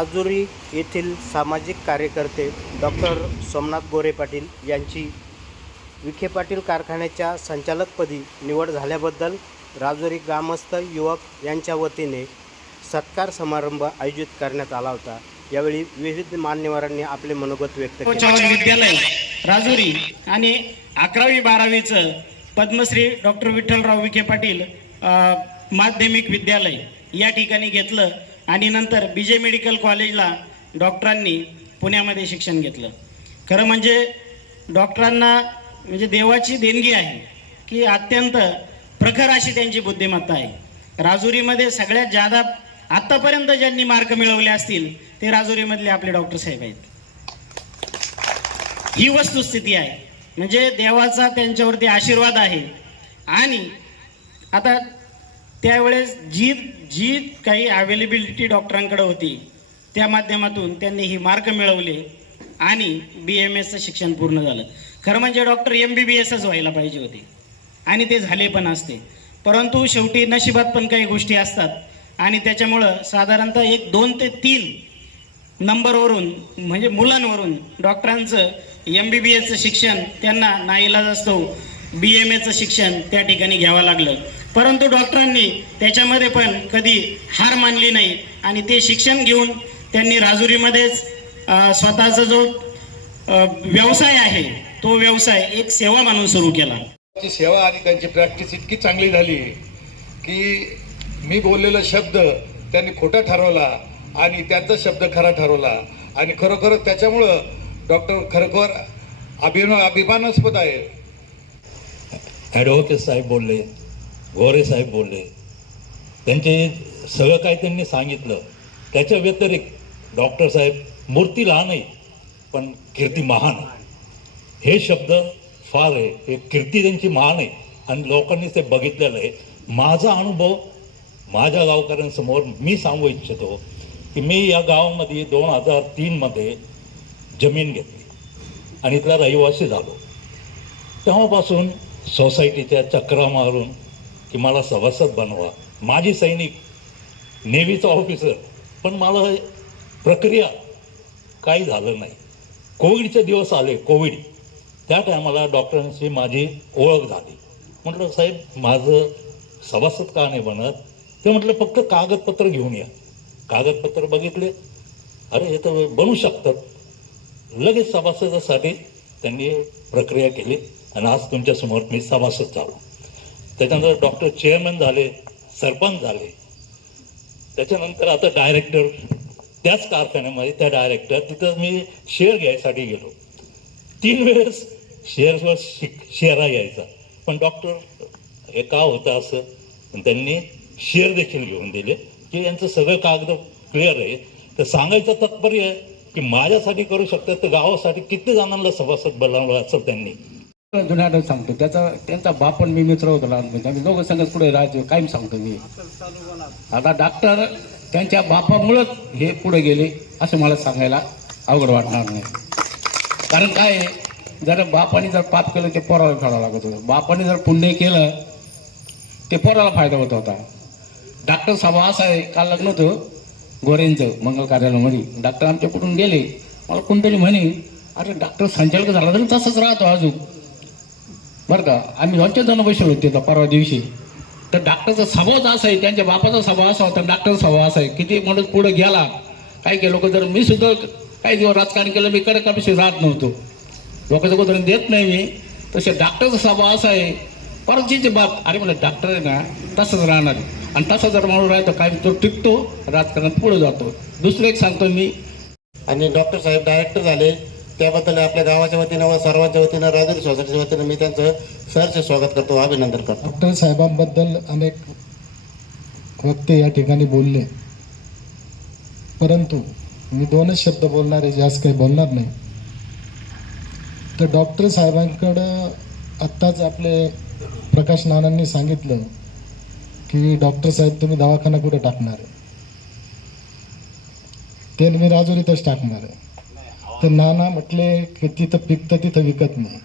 राजुरी येथील सामाजिक कार्यकर्ते डॉक्टर सोमनाथ गोरे पाटील यांची विखे पाटील कारखान्याच्या संचालकपदी निवड झाल्याबद्दल राजुरी ग्रामस्थ युवक यांच्या वतीने सत्कार समारंभ आयोजित करण्यात आला होता. यावेळी विविध मान्यवरांनी आपले मनोगत व्यक्त केले. विद्यालय राजुरी आणि अकरावी बारावीचं पद्मश्री डॉक्टर विठ्ठलराव विखे पाटील माध्यमिक विद्यालय या ठिकाणी घेतलं. आणि नंतर बी जे मेडिकल कॉलेजला डॉक्टरांनी पुण्यामध्ये शिक्षण घेतलं. खरं म्हणजे डॉक्टरांना म्हणजे देवाची देणगी आहे की अत्यंत प्रखर अशी त्यांची बुद्धिमत्ता आहे. राजुरीमध्ये सगळ्यात जादा आत्तापर्यंत ज्यांनी मार्क मिळवले असतील ते राजुरीमधले आपले डॉक्टर साहेब आहेत. ही वस्तुस्थिती आहे. म्हणजे देवाचा त्यांच्यावरती आशीर्वाद आहे. आणि आता त्यावेळेस जी जी काही अवेलेबिलिटी डॉक्टरांकडे होती. त्या माध्यमातून त्यांनी ही मार्क मिळवले आणि बी एम एसचं शिक्षण पूर्ण झालं. खरं म्हणजे डॉक्टर एम बी बी एसच व्हायला पाहिजे होते. आणि ते झाले पण असते. परंतु शेवटी नशिबात पण काही गोष्टी असतात. आणि त्याच्यामुळं साधारणतः एक दोन ते तीन नंबरवरून म्हणजे मुलांवरून डॉक्टरांचं एम बी बी एसचं शिक्षण त्यांना नाईलाज असतो बी एम एचं शिक्षण त्या ठिकाणी घ्यावं लागलं. परंतु डॉक्टरांनी त्याच्यामध्ये पण कधी हार मानली नाही. आणि ते शिक्षण घेऊन त्यांनी राजुरीमध्येच स्वतःचा जो व्यवसाय आहे तो व्यवसाय एक सेवा म्हणून सुरू केला. सेवा आणि त्यांची प्रॅक्टिस इतकी चांगली झाली की मी बोललेला शब्द त्यांनी खोटा ठरवला आणि त्यांचा शब्द खरा ठरवला. आणि खरोखर त्याच्यामुळं डॉक्टर खरोखर अभिमान अभिमानास्पद आहे. ॲडव्होकेट साहेब बोलले गोरे साहेब बोलले. त्यांचे सगळं काय त्यांनी सांगितलं. त्याच्या व्यतिरिक्त डॉक्टर साहेब मूर्ती लहान आहे पण कीर्ती महान आहे. हे शब्द फार आहे. हे कीर्ती त्यांची महान आहे. आणि लोकांनी ते बघितलेलं आहे. माझा अनुभव माझ्या गावकऱ्यांसमोर मी सांगू इच्छितो की मी या गावामध्ये दोन हजार तीनमध्ये जमीन घेतली. आणि इथला रहिवासी झालो. तेव्हापासून सोसायटीच्या चक्रा मारून की मला सभासद बनवा. माझी सैनिक नेव्हीचा ऑफिसर पण मला प्रक्रिया काही झालं नाही. कोविडचे दिवस आले कोविड. त्या टायमाला डॉक्टरांशी माझी ओळख झाली. म्हटलं साहेब माझं सभासद का नाही बनत? ते म्हटलं फक्त कागदपत्र घेऊन या. कागदपत्र बघितले. अरे हे तर बनू शकतात. लगेच सभासदासाठी त्यांनी प्रक्रिया केली आणि आज तुमच्यासमोर मी सभासद झालो. त्याच्यानंतर डॉक्टर चेअरमन झाले सरपंच झाले. त्याच्यानंतर आता डायरेक्टर त्याच कारखान्यामध्ये त्या डायरेक्टर तिथं मी शेअर घ्यायसाठी गेलो. तीन वेळेस शेअर्सवर शेअरा यायचा. पण डॉक्टर हे का होतं असं? त्यांनी शेअर देखील घेऊन दिले की यांचं सगळं कागद क्लिअर आहे. तर सांगायचं तात्पर्य आहे की माझ्यासाठी करू शकतात तर गावासाठी किती जणांना सभासद बनवलं असेल त्यांनी. जुन्या सांगतो. त्याचा त्यांचा बाप पण मी मित्र होतो लहानपणी म्हणजे. आम्ही दोघं संगत पुढे राहायचो कायम सांगतो मी. आता डॉक्टर त्यांच्या बापामुळंच हे पुढे गेले असं मला सांगायला अवघड वाटणार नाही. कारण काय आहे, जर बापाने जर पाप केलं ते पोराला फेडावं लागत होतं. बापाने जर पुण्य केलं ते पोराला फायदा होत होता. डॉक्टर सभा असा आहे काल लग्न होतं गोरेंचं मंगल कार्यालयामध्ये डॉक्टर आमच्या कुठून गेले. मला कोणतरी म्हणे अरे डॉक्टर संचालक झाला तरी तसंच राहतो अजून. बरं का? आम्ही दोनच्या जण बसलो होते तिथं परवा दिवशी. तर डॉक्टरचा स्वभावच असा आहे त्यांच्या बापाचा स्वभाव असा होता डॉक्टरचा स्वभाव असा आहे. किती माणूस पुढे गेला काही काही लोक जर मी सुद्धा काही दिवस राजकारण केलं मी कडक कमी राहत नव्हतो. लोकांचं जर देत नाही मी. तसे डॉक्टरचा स्वभाव असा आहे परत बाप अरे म्हणजे डॉक्टर आहे ना तसंच राहणार आणि तसा जर माणूस राहतो काय तो टिकतो राजकारणात पुढे जातो. दुसरं एक सांगतो मी. आणि डॉक्टर साहेब डायरेक्टर झाले. त्याबद्दल आपल्या गावाच्या वतीनं व सर्वांच्या वतीनं राजुरी सोसायटीच्या वतीनं मी त्यांचं सहर्ष स्वागत करतो अभिनंदन करतो. डॉक्टर साहेबांबद्दल अनेक वक्ते या ठिकाणी बोलले. परंतु मी दोनच शब्द बोलणार आहे जास्त काही बोलणार नाही. तर डॉक्टर साहेबांकडं आत्ताच आपले प्रकाश नानांनी सांगितलं की डॉक्टर साहेब तुम्ही दवाखाना कुठे टाकणार आहे? ते मी राजुरीतच टाकणार आहे. तर नाना म्हटले की तिथं पिकतं तिथं विकत नाही.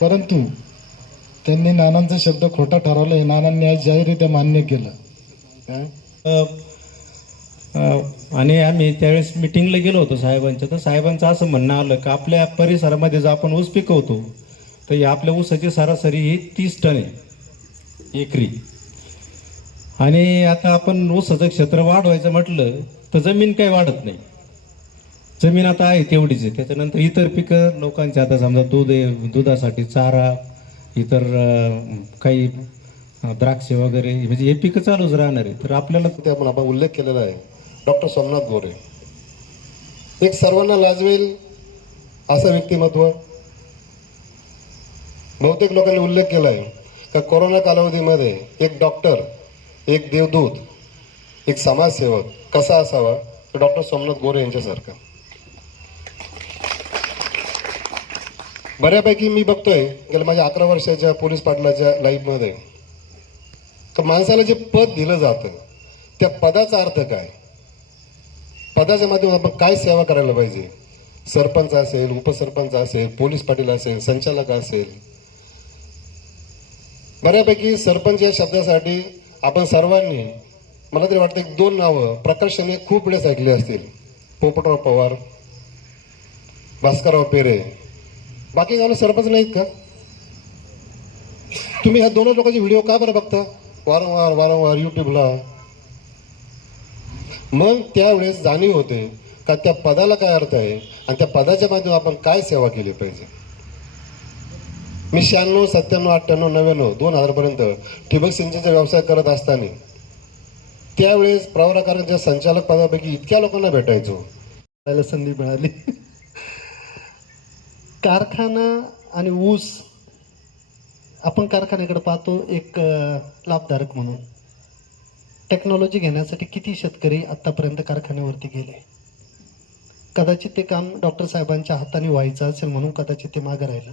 परंतु त्यांनी नानांचा शब्द खोटा ठरवला. हे नानांनी आज जाहीररित्या मान्य केलं. काय? आणि आम्ही त्यावेळेस मिटिंगला गेलो होतो साहेबांच्या. तर साहेबांचं असं म्हणणं आलं की आपल्या परिसरामध्ये जर आपण ऊस पिकवतो तर आपल्या ऊसाची सरासरी ही तीस टन आहे एकरी. आणि आता आपण ऊसाचं क्षेत्र वाढवायचं म्हटलं तर जमीन काही वाढत नाही. जमीन आता आहे तेवढीच आहे. त्याच्यानंतर इतर पिकं लोकांची आता समजा दूध दुधासाठी चारा इतर काही द्राक्षे वगैरे म्हणजे हे पिकं चालूच राहणार आहे. तर आपल्याला ते आपण आपण उल्लेख केलेला आहे. डॉक्टर सोमनाथ गोरे. एक सर्वांना लाजवेल असं व्यक्तिमत्व बहुतेक लोकांनी उल्लेख केला आहे का कोरोना कालावधीमध्ये एक डॉक्टर एक देवदूत एक समाजसेवक कसा असावा? तर डॉक्टर सोमनाथ गोरे यांच्यासारखा. बऱ्यापैकी मी बघतोय गेल्या माझ्या अकरा वर्षाच्या पोलीस पाटलाच्या लाईफमध्ये तर माणसाला जे पद दिलं जातं त्या पदाचा अर्थ काय? पदाच्या माध्यमातून आपण काय सेवा करायला पाहिजे? सरपंच असेल उपसरपंच असेल पोलीस पाटील असेल संचालक असेल. बऱ्यापैकी सरपंच या शब्दासाठी आपण सर्वांनी मला तरी वाटतं दोन नावं प्रकर्षाने खूप वेळेस ऐकली असतील. पोपटराव पवार भास्करराव पेरे बाकी गावला सरपंच नाहीत का? तुम्ही ह्या दोन लोकांचे व्हिडिओ का बरं बघता? वारंवार वारंवार युट्यूबला मग त्यावेळेस जाणीव होते का त्या पदाला काय अर्थ आहे आणि त्या पदाच्या माध्यमातून आपण काय सेवा केली पाहिजे? मी शहाण्णव सत्त्याण्णव अठ्ठ्याण्णव नव्याण्णव दोन हजारपर्यंत ठिबक सिंचनचा व्यवसाय करत असताना त्यावेळेस प्रवराकारांच्या संचालक पदापैकी इतक्या लोकांना भेटायचो. संधी मिळाली. कारखाना आणि ऊस आपण कारखान्याकडे पाहतो एक लाभधारक म्हणून. टेक्नॉलॉजी घेण्यासाठी किती शेतकरी आत्तापर्यंत कारखान्यावरती गेले? कदाचित ते काम डॉक्टर साहेबांच्या हाताने व्हायचं असेल म्हणून कदाचित ते मागं राहिलं.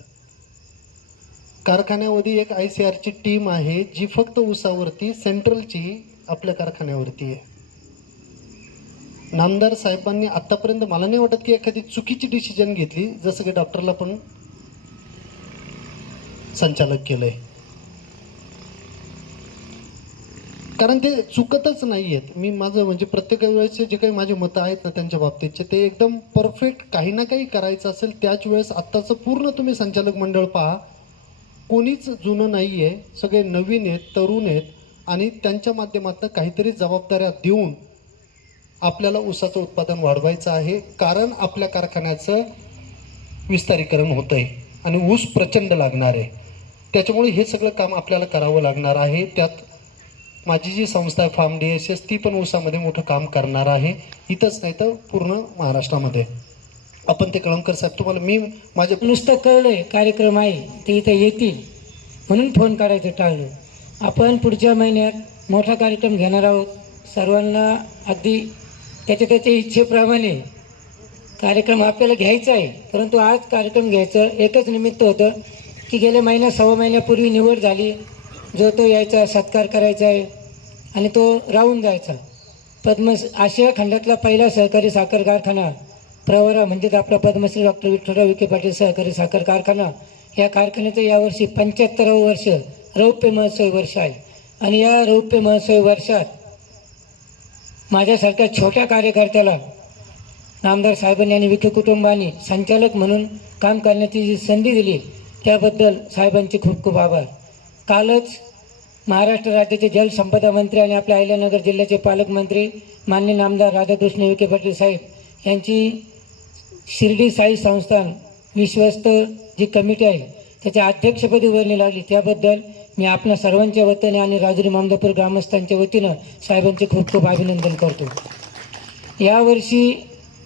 कारखान्यामध्ये एक आय सी आरची टीम आहे जी फक्त ऊसावरती सेंट्रलची आपल्या कारखान्यावरती आहे. नामदार साहेबांनी आत्तापर्यंत मला नाही वाटत की एखादी चुकीची डिसिजन घेतली जसं की डॉक्टरला पण संचालक केलंय. कारण ते चुकतच नाही आहेत मी माझं म्हणजे प्रत्येक वेळेसचे जे काही माझे मतं आहेत ना त्यांच्या बाबतीतचे ते एकदम परफेक्ट काही ना काही करायचं असेल त्याच वेळेस आत्ताचं पूर्ण तुम्ही संचालक मंडळ पहा. कोणीच जुनं नाही आहे सगळे नवीन आहेत तरुण आहेत आणि त्यांच्या माध्यमातून काहीतरी जबाबदाऱ्या देऊन आपल्याला ऊसाचं उत्पादन वाढवायचं आहे कारण आपल्या कारखान्याचं विस्तारीकरण होतं आहे आणि ऊस प्रचंड लागणार आहे. त्याच्यामुळे हे सगळं काम आपल्याला करावं लागणार आहे. त्यात माझी जी संस्था आहे फार्म डी एस एस ती पण ऊसामध्ये मोठं काम करणार आहे. इथंच नाही तर पूर्ण महाराष्ट्रामध्ये. आपण ते कळमकर साहेब तुम्हाला मी माझे नुसतं कळलं कार्यक्रम आहे ते इथं येतील. म्हणून फोन करायचं टाळलं. आपण पुढच्या महिन्यात मोठा कार्यक्रम घेणार आहोत. सर्वांना अगदी त्याच्या त्याच्या इच्छेप्रमाणे कार्यक्रम आपल्याला घ्यायचा आहे. परंतु आज कार्यक्रम घ्यायचं एकच निमित्त होतं की गेल्या महिन्या सव्वा महिन्यापूर्वी निवड झाली. जो तो यायचा सत्कार करायचा आहे आणि तो राहून जायचा. पद्म आशिया खंडातला पहिला सहकारी साखर कारखाना प्रवरा म्हणजेच आपला पद्मश्री डॉक्टर विठ्ठलराव विखे पाटील सहकारी साखर कारखाना या कारखान्याचं यावर्षी पंच्याहत्तरावं वर्ष रौप्य महोत्सवी वर्ष आहे. आणि या रौप्य महोत्सवी वर्षात माझ्यासारख्या छोट्या कार्यकर्त्याला नामदार साहेबांनी आणि विखे कुटुंबाने संचालक म्हणून काम करण्याची जी संधी दिली त्याबद्दल साहेबांचे खूप खूप आभार. कालच महाराष्ट्र राज्याचे जलसंपदा मंत्री आणि आपल्या अहिल्यानगर जिल्ह्याचे पालकमंत्री मान्य नामदार राधाकृष्ण विखे पाटील साहेब यांची शिर्डी साई संस्थान विश्वस्त जी कमिटी आहे त्याच्या अध्यक्षपदी वर्णी लागली. त्याबद्दल मी आपल्या सर्वांच्या वतीने आणि राजुरी मामदापूर ग्रामस्थांच्या वतीनं साहेबांचे खूप खूप अभिनंदन करतो. यावर्षी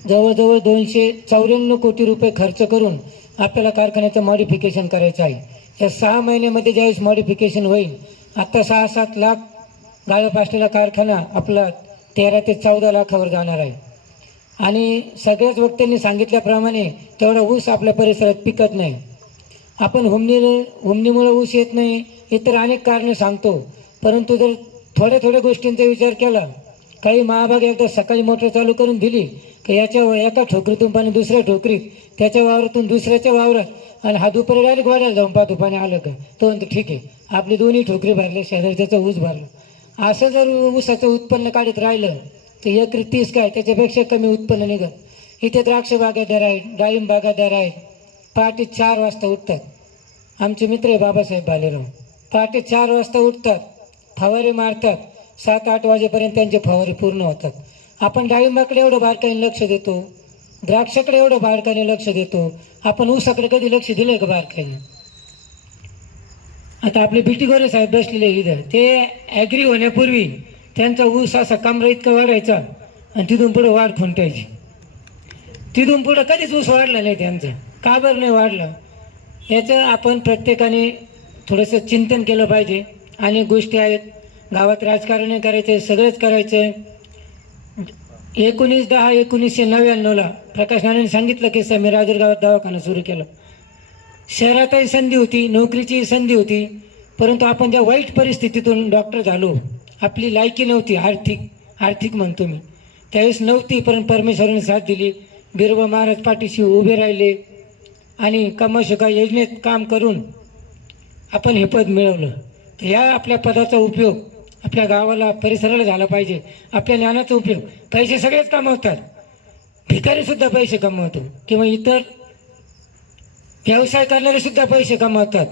जवळजवळ दोनशे चौऱ्याण्णव कोटी रुपये खर्च करून आपल्याला कारखान्याचं मॉडिफिकेशन करायचं आहे. या सहा महिन्यामध्ये ज्यावेळेस मॉडिफिकेशन होईल आत्ता सहा सात लाख गाळप असलेला कारखाना आपला तेरा ते चौदा लाखावर जाणार आहे. आणि सगळ्याच वक्त्यांनी सांगितल्याप्रमाणे तेवढा ऊस आपल्या परिसरात पिकत नाही. आपण हुमणी हुमणीमुळं ऊस येत नाही इतर अनेक कारणे सांगतो. परंतु जर थोड्या थोड्या गोष्टींचा विचार केला काही महाभाग एकदा सकाळी मोटर चालू करून दिली की याच्या एका ठोकरीतून पाणी दुसऱ्या ठोकरीत त्याच्या वावरातून दुसऱ्याच्या वावरात आणि हा दुपारी डायरेक्ट वाढायला जाऊन पाहतो पाणी आलं का? तो म्हणतो ठीक आहे. आपली दोन्ही ठोकरी भरले शेजारी त्याचा ऊस भरला. असं जर ऊसाचं उत्पन्न काढत राहिलं तर एकरी तीस काय त्याच्यापेक्षा कमी उत्पन्न निघत. इथे द्राक्ष बागायतदार आहेत डाळिंब बागायतदार आहेत. पहाटे चार वाजता उठतात. आमचे मित्र आहे बाबासाहेब बालेराव पहाटे चार वाजता उठतात फवारे मारतात सात आठ वाजेपर्यंत त्यांचे फवारे पूर्ण होतात. आपण डाळिंबाकडे एवढं बारकाईने लक्ष देतो द्राक्षाकडे एवढं बारकाईने लक्ष देतो आपण ऊसाकडे कधी लक्ष दिलं का बारकाईने? आता आपले बिटी गोरे साहेब बसलेले इथं. ते ॲग्री होण्यापूर्वी त्यांचा ऊस असा कमरा इतका वाढायचा आणि तिथून पुढं वाढ खुंटायची. तिथून पुढं कधीच ऊस वाढला नाही त्यांचा. का बरं नाही वाढलं? याचं आपण प्रत्येकाने थोडंसं चिंतन केलं पाहिजे. अनेक गोष्टी आहेत. गावात राजकारण करायचं आहे सगळंच करायचं. आहे एकोणीस दहा एकोणीसशे नव्याण्णवला प्रकाश नारायण सांगितलं की मी राजूर गावात दवाखाना सुरू केला. शहरातही संधी होती नोकरीचीही संधी होती. परंतु आपण ज्या वाईट परिस्थितीतून डॉक्टर झालो आपली लायकी नव्हती आर्थिक आर्थिक म्हणतो मी. त्यावेळेस नव्हती पण परमेश्वराने साथ दिली. बिरबा महाराज पाठीशी उभे राहिले आणि कमाशुका योजनेत काम करून आपण हे पद मिळवलं. तर या आपल्या पदाचा उपयोग आपल्या गावाला परिसराला झाला पाहिजे. आपल्या ज्ञानाचा उपयोग. पैसे सगळेच कमावतात. भिकारीसुद्धा पैसे कमावतो. किंवा इतर व्यवसाय करणारेसुद्धा पैसे कमावतात.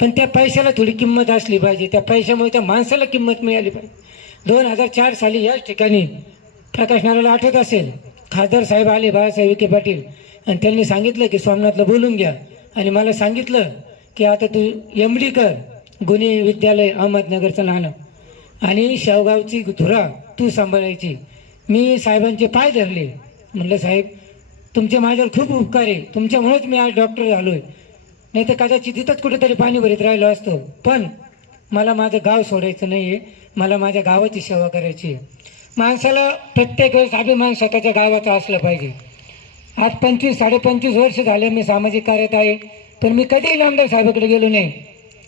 पण त्या पैशाला थोडी किंमत असली पाहिजे. त्या पैशामुळे त्या माणसाला किंमत मिळाली पाहिजे. दोन हजार चार साली याच ठिकाणी प्रकाश नारायणला आठवत असेल. खासदार साहेब आले बाळासाहेब विखे पाटील. आणि त्यांनी सांगितलं की सोमनाथला बोलून घ्या. आणि मला सांगितलं की आता तू एम डी कर. गुन्हे विद्यालय अहमदनगरचं नाणं आणि शेवगावची धुरा तू सांभाळायची. मी साहेबांचे पाय धरले. म्हटलं साहेब तुमचे माझ्यावर खूप उपकार आहे. तुमच्यामुळेच मी आज डॉक्टर झालो आहे नाही तर कदाचित तिथंच कुठेतरी पाणी भरीत राहिलो असतो. पण मला माझं गाव सोडायचं नाही आहे मला माझ्या गावाची सेवा करायची आहे. माणसाला प्रत्येक वेळेस अभिमान स्वतःच्या गावाचा असलं पाहिजे. आज पंचवीस साडेपंचवीस वर्ष झाले मी सामाजिक कार्यात आहे. पण मी कधीही नामदार साहेबाकडे गेलो नाही?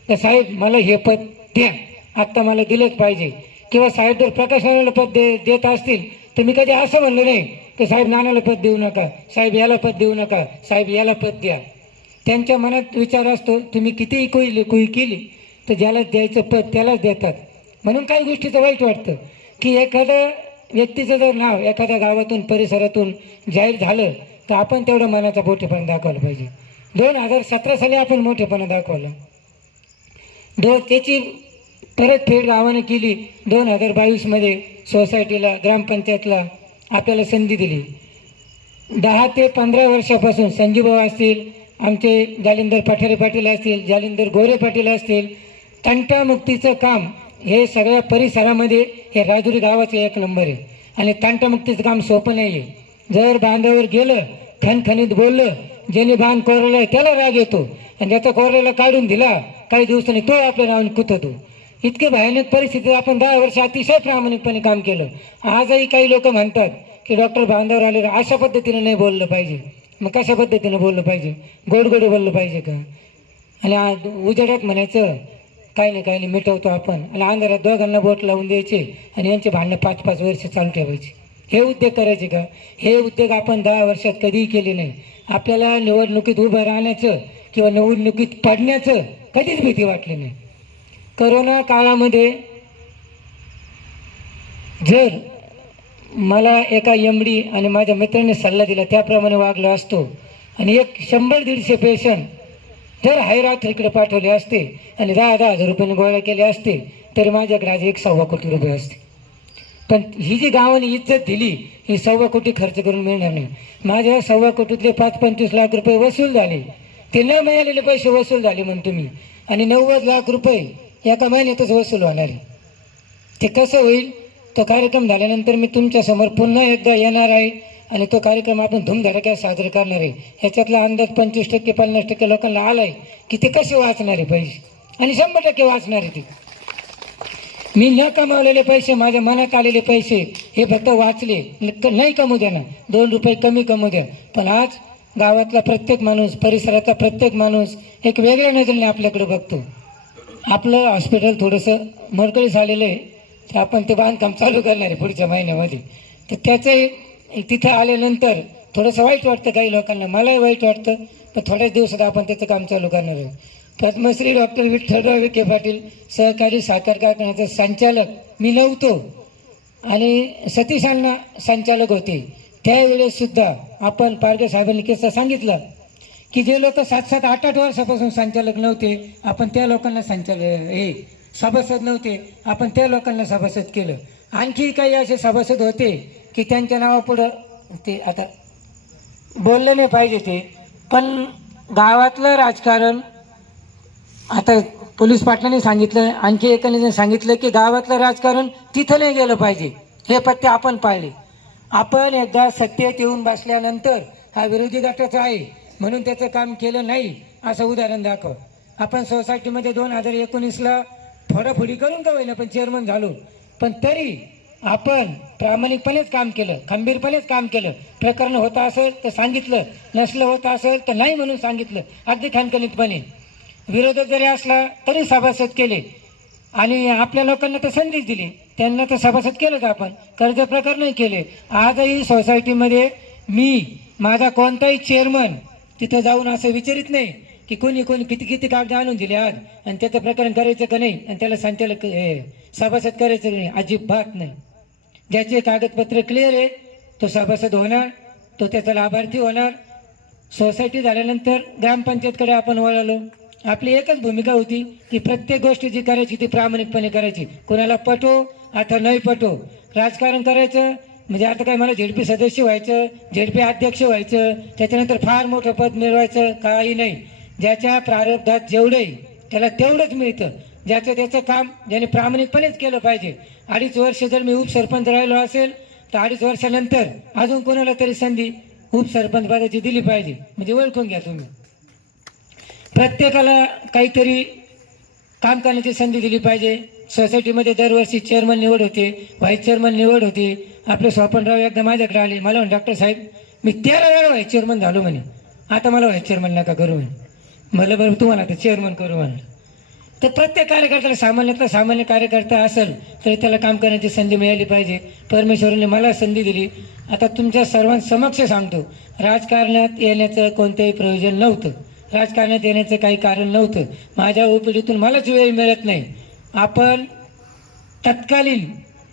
तर साहेब मला हे पद द्या. आत्ता मला दिलंच पाहिजे. किंवा साहेब जर प्रकाश नानाला पद दे देत असतील तर मी कधी असं म्हणलं नाही की साहेब नानाला पद देऊ नका साहेब याला पद देऊ नका साहेब याला पद द्या. त्यांच्या मनात विचार असतो तुम्ही कितीही कोई कोई केली तर ज्याला द्यायचं पद त्यालाच देतात. म्हणून काही गोष्टीचं वाईट वाटतं की एखाद्या व्यक्तीचं जर नाव एखाद्या गावातून परिसरातून जाहीर झालं तर आपण तेवढं मनाचा मोठेपणा दाखवलं पाहिजे. दोन हजार सतरा साली आपण मोठेपणा दाखवलं. दो त्याची परतफेड गावाने केली. दोन हजार बावीसमध्ये सोसायटीला ग्रामपंचायतला आपल्याला संधी दिली. दहा ते पंधरा वर्षापासून संजीवभाऊ असतील आमचे जालिंदर पठारे पाटील असतील जालिंदर गोरे पाटील असतील तंटामुक्तीचं काम हे सगळ्या परिसरामध्ये हे राजुरी गावाचं एक नंबर आहे. आणि तंटामुक्तीचं काम सोपं नाही आहे जर बांधावर गेलं खणखणीत बोललं ज्याने बांध कोरलं त्याला राग येतो. आणि ज्याचा कोरलेला काढून दिला काही दिवसांनी तो आपल्या नावाने कुथतो इतके भयानक परिस्थितीत आपण दहा वर्ष अतिशय प्रामाणिकपणे काम केलं. आजही काही लोक म्हणतात की डॉक्टर बांधावर आले अशा पद्धतीने नाही बोललं पाहिजे. मग कशा पद्धतीने बोललं पाहिजे? गोड गोड बोललं पाहिजे का? आणि आज उजेडात म्हणायचं काही नाही काही नाही मिटवतो आपण. आणि अंधारात दोघांना बोट लावून द्यायचे आणि यांचे भांडणं पाच पाच वर्ष चालू ठेवायचे. हे उद्योग करायचे का? हे उद्योग आपण दहा वर्षात कधीही केले नाही. आपल्याला निवडणुकीत उभं राहण्याचं किंवा निवडणुकीत पडण्याचं कधीच भीती वाटली नाही. करोना काळामध्ये जर मला एका एम डी आणि माझ्या मित्राने सल्ला दिला त्याप्रमाणे वागलो असतो आणि एक शंभर दीडशे पेशंट जर हैरात इकडे पाठवले असते आणि दहा दहा हजार रुपयाने गोळ्या केले असते तरी माझ्याकडे आज एक सव्वा कोटी रुपये असते पण ही जी गावाने इज्जत दिली ही सव्वा कोटी खर्च करून मिळणार नाही. माझ्या सव्वा कोटीतले पाच पंचवीस लाख रुपये वसूल झाले. ते न मिळालेले पैसे वसूल झाले म्हणतो मी आणि नव्वद लाख रुपये एका महिन्यातच वसूल होणार आहे. ते कसं होईल? तो कार्यक्रम झाल्यानंतर मी तुमच्यासमोर पुन्हा एकदा येणार आहे आणि तो कार्यक्रम आपण धूमधडक्यात साजरा करणार आहे. ह्याच्यातला अंदाज पंचवीस टक्के पन्नास टक्के लोकांना आलाय की ते कसे वाचणार आहे पैसे? आणि शंभर टक्के वाचणार आहे ते. मी न कमावलेले पैसे माझ्या मनात आलेले पैसे हे फक्त वाचले. न- नाही कमू द्या ना दोन रुपये कमी कमू द्या. पण आज गावातला प्रत्येक माणूस परिसरातला प्रत्येक माणूस एक वेगळ्या नजरेने आपल्याकडे बघतो. आपलं हॉस्पिटल थोडंसं मरकळीस झालेलं आहे. तर आपण ते बांधकाम चालू करणार आहे पुढच्या महिन्यामध्ये. तर त्याचंही तिथं आल्यानंतर थोडंसं वाईट वाटतं काही लोकांना. मलाही वाईट वाटतं. पण थोड्याच दिवसात आपण त्याचं काम चालू करणार आहे. पद्मश्री डॉक्टर विठ्ठलराव विखे पाटील सहकारी साखर कारखान्याचे संचालक मी नव्हतो आणि सतीश अण्णा संचालक होते. त्यावेळेससुद्धा आपण पारगे साहेबांनी किस्सा सांगितलं की जे लोक सात सात आठ आठ वर्षापासून संचालक नव्हते आपण त्या लोकांना संचालक हे सभासद नव्हते आपण त्या लोकांना सभासद केलं. आणखी काही असे सभासद होते की त्यांच्या नावापुढं ते आता बोललं नाही पाहिजे ते पण गावातलं राजकारण आता पोलीस पाटलांनी सांगितलं आणखी एकाने सांगितलं की गावातलं राजकारण तिथं नाही गेलं पाहिजे. हे पत्ते आपण पाळले. आपण एकदा सत्तेत येऊन बसल्यानंतर हा विरोधी गटाचा आहे म्हणून त्याचं काम केलं नाही असं उदाहरण दाखव. आपण सोसायटीमध्ये दोन हजार एकोणीसला फोडाफोडी करून का होईना पण चेअरमन झालो? पण तरी आपण प्रामाणिकपणेच काम केलं खंबीरपणेच काम केलं. प्रकरण होतं असेल तर सांगितलं नसलं होतं असेल तर नाही म्हणून सांगितलं. अगदी खणखणीतपणे. विरोधक जरी असला तरी सभासद केले. आणि आपल्या लोकांना तर संधीच दिली. त्यांना तर सभासद केलंच आपण. कर्ज प्रकरणही केले. आजही सोसायटीमध्ये मी माझा कोणताही चेअरमन तिथं जाऊन असं विचारित नाही की कोणी कोणी किती किती कागद आणून दिले आज. आणि त्याचं प्रकरण करायचं का नाही? आणि त्याला संचालक हे, सभासद करायचं नाही. अजिबात नाही. ज्याचे कागदपत्र क्लिअर आहे तो सभासद होणार तो त्याचा लाभार्थी होणार. सोसायटी झाल्यानंतर ग्रामपंचायतकडे आपण वळालो. आपली एकच भूमिका होती की प्रत्येक गोष्ट जी करायची ती प्रामाणिकपणे करायची. कोणाला पटो आता नाही पटो. राजकारण करायचं म्हणजे आता काय मला झेडपी सदस्य व्हायचं झेडपी अध्यक्ष व्हायचं त्याच्यानंतर फार मोठं पद मिळवायचं काही नाही. ज्याच्या प्रारब्धात जेवढंही त्याला तेवढंच मिळतं. ज्याचं त्याचं काम ज्याने प्रामाणिकपणेच केलं पाहिजे. अडीच वर्ष जर मी उपसरपंच राहिलो असेल तर अडीच वर्षानंतर अजून कोणाला तरी संधी उपसरपंच पदाची दिली पाहिजे. म्हणजे ओळखून घ्या तुम्ही. प्रत्येकाला काहीतरी काम करण्याची संधी दिली पाहिजे. सोसायटीमध्ये दरवर्षी चेअरमन निवड होते व्हाईस चेअरमन निवड होते. आपले स्वपनराव एकदा माझ्याकडे आले. मला म्हणे डॉक्टर साहेब मी तेरा वेळा व्हाईस चेअरमन झालो म्हणे. आता मला व्हाईस चेअरमन नका करू म्हणे. मला बरं तुम्हाला आता चेअरमन करू म्हणलं तर प्रत्येक कार्यकर्त्याला सामान्यातला सामान्य कार्यकर्ता असेल तरी त्याला काम करण्याची संधी मिळाली पाहिजे. परमेश्वराने मला संधी दिली. आता तुमच्या सर्वांसमक्ष सांगतो राजकारणात येण्याचं कोणतंही प्रयोजन नव्हतं. राजकारणात येण्याचं काही कारण नव्हतं. माझ्या ओपीडीतून मलाच वेळ मिळत नाही. आपण तत्कालीन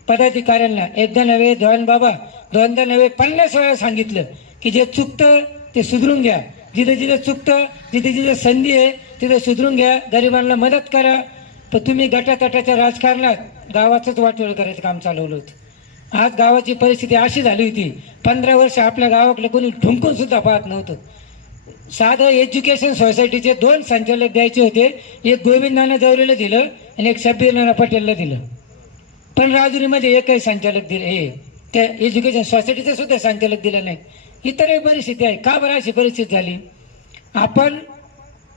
पदाधिकाऱ्यांना एकदा नव्हे बाबा दोनदा नव्हे पन्नास वेळा सांगितलं की जे चुकतं ते सुधरून घ्या. जिथे जिथे चुकतं जिथे जिथे संधी आहे तिथे सुधरून घ्या. गरिबांना मदत करा. पण तुम्ही गटातटाच्या राजकारणात गावाचंच वाटोळ करायचं काम चालवलं होतं. आज गावाची परिस्थिती अशी झाली होती. पंधरा वर्ष आपल्या गावाकडे कोणी ठुंकून सुद्धा पाहत नव्हतं. साधं एज्युकेशन सोसायटीचे दोन संचालक द्यायचे होते. एक गोविंद नाना जवळेला दिलं आणि एक शब्बीर नाना पटेलला दिलं. पण राजुरीमध्ये एकही संचालक दिले हे त्या एज्युकेशन सोसायटीचं सुद्धा संचालक दिलं नाही. इतरही परिस्थिती आहे. का बरं अशी परिस्थिती झाली? आपण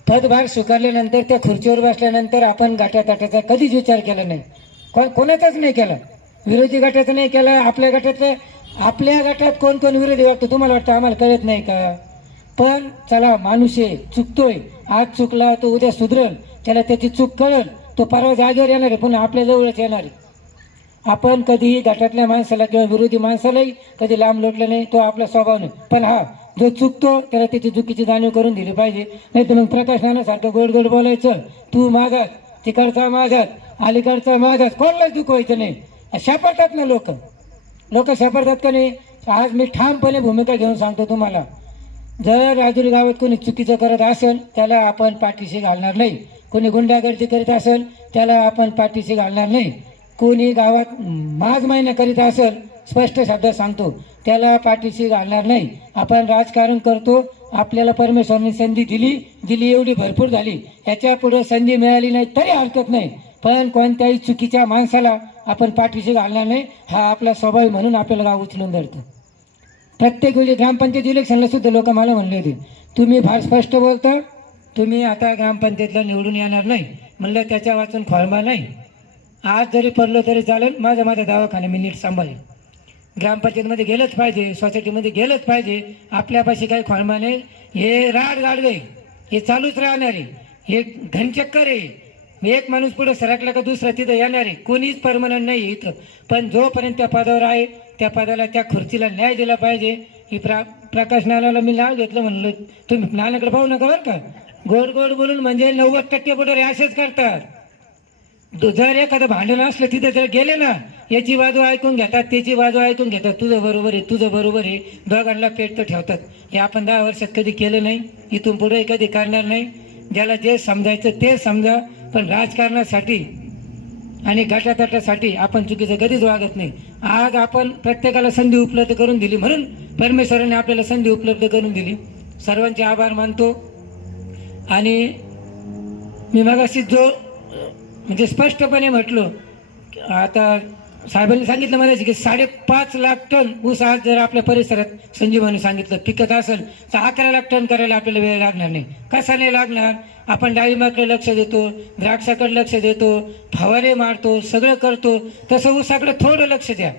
पदभार स्वीकारल्यानंतर त्या खुर्चीवर बसल्यानंतर आपण गाठाताटाचा कधीच विचार केला नाही. को कोणाचाच नाही केला. विरोधी गटाचा नाही केला. आपल्या गटातलं आपल्या गटात कोण कोण विरोधी वागतो तुम्हाला वाटतं आम्हाला कळत नाही का? पण चला माणूस आहे चुकतोय. आज चुकला तो उद्या सुधरल. त्याला त्याची चूक कळल तो परवा जागेवर येणार आहे पुन्हा आपल्या जवळच येणार आहे. आपण कधीही गटातल्या माणसाला किंवा विरोधी माणसालाही कधी लांब लोटलं नाही तो आपला स्वभाव नाही. पण हा जो चुकतो त्याला त्याची चुकीची जाणीव करून दिली पाहिजे. नाही तर मग प्रकाश नानासारखं गोड गोड बोलायचं तू मागात तिकडचा मागात अलीकडचा मागात कोणालाच चुकवायचं नाही. शापडतात ना लोक. लोक शापडतात का नाही? आज मी ठामपणे भूमिका घेऊन सांगतो तुम्हाला. जर राजुरी गावात कोणी चुकीचं करत असेल त्याला आपण पाठीशी घालणार नाही. कोणी गुंडागर्दी करीत असेल त्याला आपण पाठीशी घालणार नाही. कोणी गावात माज महिना करीत असेल स्पष्ट शब्द सांगतो त्याला पाठीशी घालणार नाही. आपण राजकारण करतो आपल्याला परमेश्वरने संधी दिली दिली एवढी भरपूर झाली. ह्याच्या पुढे संधी मिळाली नाही तरी हरकत नाही. पण कोणत्याही चुकीच्या माणसाला आपण पाठीशी घालणार नाही हा आपला स्वभाव म्हणून आपल्याला गाव उचलून धरतो. प्रत्येक वेळी ग्रामपंचायत इलेक्शनला सुद्धा लोक मला म्हणले होते तुम्ही फार स्पष्ट बोलता तुम्ही आता ग्रामपंचायतला निवडून येणार नाही. म्हणलं त्याच्या वाचून फॉर्मा नाही. आज जरी पडलो तरी चालेल माझा माझा दवाखाना मी नीट सांभाळेल ग्रामपंचायतमध्ये गेलंच पाहिजे सोसायटीमध्ये गेलंच पाहिजे आपल्यापाशी काही फॉर्मा नाही. हे राड गाडवे हे चालूच राहणार आहे. हे घनचक्कर आहे. एक माणूस पुढे सरकला का दुसरा तिथं येणार आहे. कोणीच परमनंट नाही इथं. पण जोपर्यंत त्या पदावर आहे त्या पदाला त्या खुर्चीला न्याय दिला पाहिजे. ही प्रा प्रकाश नानाला मी नाव घेतलं म्हणलं तुम्ही नानाकडे पाहू नका बरं का. गोड गोड बोलून म्हणजे नव्वद टक्के पुढे असेच करतात. जर एखादं भांडण असलं तिथे जर गेले ना याची बाजू ऐकून घेतात त्याची बाजू ऐकून घेतात. तुझं बरोबर आहे तुझं बरोबर आहे. दोघांना पेट तर ठेवतात. हे आपण दहा वर्षात कधी केलं नाही. इथून पुढे कधी करणार नाही. ज्याला जे समजायचं ते समजा पण राजकारणासाठी आणि गाठाताटासाठी आपण चुकीचं कधीच वागत नाही. आज आपण प्रत्येकाला संधी उपलब्ध करून दिली म्हणून परमेश्वराने आपल्याला संधी उपलब्ध करून दिली. सर्वांचे आभार मानतो. आणि मी मगाशी जो म्हणजे स्पष्टपणे म्हटलो आता साहेबांनी सांगितलं मला की साडेपाच लाख टन ऊस आज जर आपल्या परिसरात संजीवानी सांगितलं पिकत असेल तर अकरा लाख टन करायला आपल्याला वेळ लागणार नाही. कसा नाही लागणार? आपण डाळिंबाकडे लक्ष देतो द्राक्षाकडे लक्ष देतो फवारे मारतो सगळं करतो. तसं ऊसाकडे थोडं लक्ष द्या.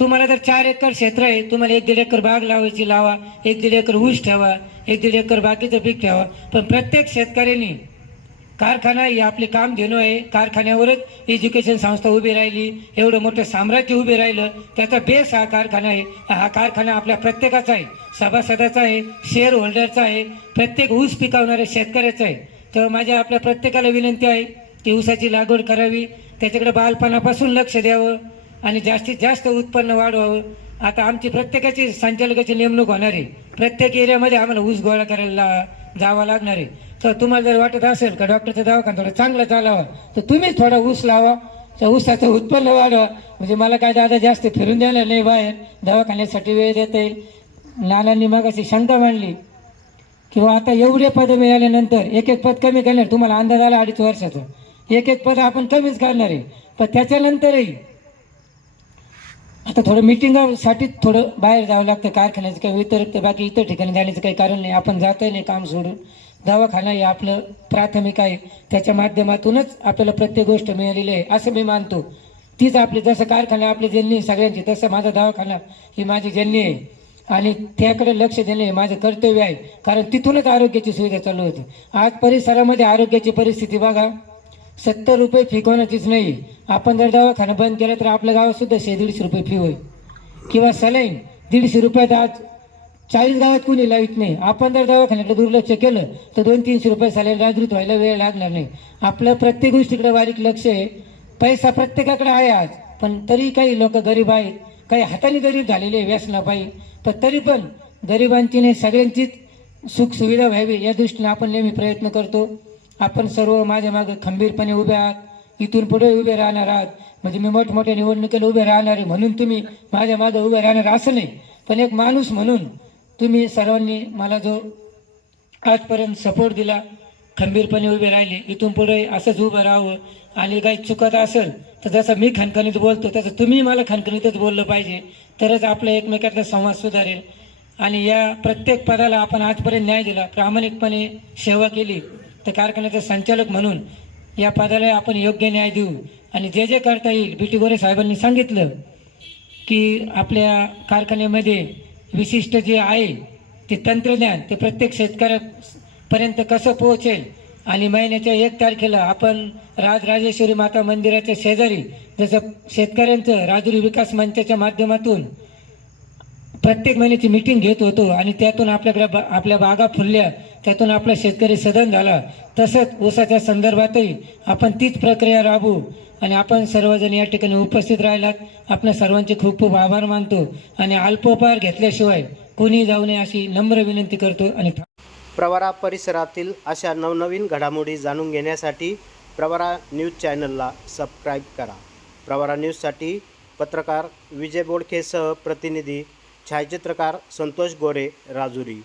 तुम्हाला जर चार एकर क्षेत्र आहे तुम्हाला एक दीड एकर बाग लावायची लावा एक दीड एकर ऊस ठेवा एक दीड एकर बाकीचं पीक ठेवा. पण प्रत्येक शेतकऱ्यांनी कारखाना हे आपले काम धेणू आहे. कारखान्यावरच एज्युकेशन संस्था उभी राहिली. एवढं मोठं साम्राज्य उभे राहिलं. त्याचा बेस हा कारखाना आहे. हा कारखाना आपल्या प्रत्येकाचा आहे. सभासदाचा आहे. शेअर होल्डरचा आहे. प्रत्येक ऊस पिकवणाऱ्या शेतकऱ्याचा आहे. तर माझ्या आपल्या प्रत्येकाला विनंती आहे की ऊसाची लागवड करावी. त्याच्याकडे बालपणापासून लक्ष द्यावं. आणि जास्तीत जास्त उत्पन्न वाढवावं. आता आमची प्रत्येकाची संचालकाची नेमणूक होणार आहे. प्रत्येक एरियामध्ये आम्हाला ऊस गोळा करायला जावं लागणार आहे. तर तुम्हाला जर वाटत असेल का डॉक्टरचा दवाखाना थोडा चांगला चालावा तर तुम्हीच थोडा ऊस लावा. त्या ऊसाचं उत्पन्न वाढवा. म्हणजे मला काय दादा जास्त फिरून द्यायला नाही बाहेर. दवाखान्यासाठी वेळ देता येईल. नानांनी मग अशी शंका मांडली. किंवा आता एवढे पद मिळाल्यानंतर एक एक पद कमी करणार तुम्हाला अंदाज आला अडीच वर्षाचा? एक एक पद आपण कमीच करणार आहे. पण त्याच्यानंतरही आता थोडं मिटिंगासाठी थोडं बाहेर जावं लागतं. कारखान्याचं काही व्यतिरिक्त बाकी इतर ठिकाणी जाण्याचं काही कारण नाही. आपण जातोय नाही काम सोडून. दवाखाना हे आपलं प्राथमिक आहे. त्याच्या माध्यमातूनच आपल्याला प्रत्येक गोष्ट मिळालेली आहे असं मी मानतो. तीच आपली जसं कारखाना आपली जननी आहे सगळ्यांची तसं माझा दवाखाना ही माझी जननी आहे. आणि त्याकडे लक्ष देणे हे माझं कर्तव्य आहे. कारण तिथूनच आरोग्याची सुविधा चालू होती. आज परिसरामध्ये आरोग्याची परिस्थिती बघा. सत्तर रुपये फी कोणाचीच नाही. आपण जर दवाखाना बंद केला तर आपल्या गावात सुद्धा शे दीडशे रुपये फी होईल किंवा सलाईन दीडशे रुपयात आज चाळीस गावात कुणी लावित नाही. आपण जर दवाखान्याकडे दुर्लक्ष केलं तर दोन तीनशे रुपये सलाईन जागृत व्हायला वेळ लागणार नाही. आपलं प्रत्येक गोष्टीकडे बारीक लक्ष आहे. पैसा प्रत्येकाकडे आहे आज पण तरी काही लोक गरीब आहेत. काही हाताने गरीब झालेले आहे व्यसनापायी पण तरी पण गरिबांची नाही सगळ्यांचीच सुखसुविधा व्हावी या दृष्टीने आपण नेहमी प्रयत्न करतो. आपण सर्व माझ्या मागे खंबीरपणे उभे आहात. इथून पुढे उभे राहणार आहात. म्हणजे मी मोठमोठ्या निवडणुकीला उभे राहणार आहे म्हणून तुम्ही माझ्या मागे उभे राहणार असं नाही. पण एक माणूस म्हणून तुम्ही सर्वांनी मला जो आजपर्यंत सपोर्ट दिला खंबीरपणे उभे राहिले इथून पुढे असंच उभं राहावं. आणि काही चुकत असेल तर जसं मी खणखणीत बोलतो तसं तुम्ही मला खणखणीतच बोललं पाहिजे. तरच आपलं एकमेकातला संवाद सुधारेल. आणि या प्रत्येक पदाला आपण आजपर्यंत न्याय दिला प्रामाणिकपणे सेवा केली. तर कारखान्याचा संचालक म्हणून या पदाला आपण योग्य न्याय देऊ. आणि जे जे करता येईल बी टी गोरे साहेबांनी सांगितलं की आपल्या कारखान्यामध्ये विशिष्ट जे आहे ते तंत्रज्ञान ते प्रत्येक शेतकऱ्यापर्यंत कसं पोहोचेल? आणि महिन्याच्या एक तारखेला आपण राजराजेश्वरी माता मंदिराच्या शेजारी जसं शेतकऱ्यांचं राजुरी विकास मंचाच्या माध्यमातून प्रत्येक महिन्याची मिटिंग घेत होतो आणि त्यातून आपल्याकडे बा- आपल्या बागा फुलल्या त्यातून आपला शेतकरी सदन झाला. तसंच ऊसाच्या संदर्भातही आपण तीच प्रक्रिया राबवू. आणि आपण सर्वजण या ठिकाणी उपस्थित राहिलात. आपल्या सर्वांचे खूप खूप आभार मानतो आणि अल्पोपहार घेतल्याशिवाय कोणी जाऊ नये अशी नम्र विनंती करतो आणि प्रवरा परिसरातील अशा नवनवीन घडामोडी जाणून घेण्यासाठी प्रवरा न्यूज चॅनलला सबस्क्राईब करा. प्रवरा न्यूजसाठी पत्रकार विजय बोडखेसह प्रतिनिधी छायाचित्रकार संतोष गोरे राजुरी.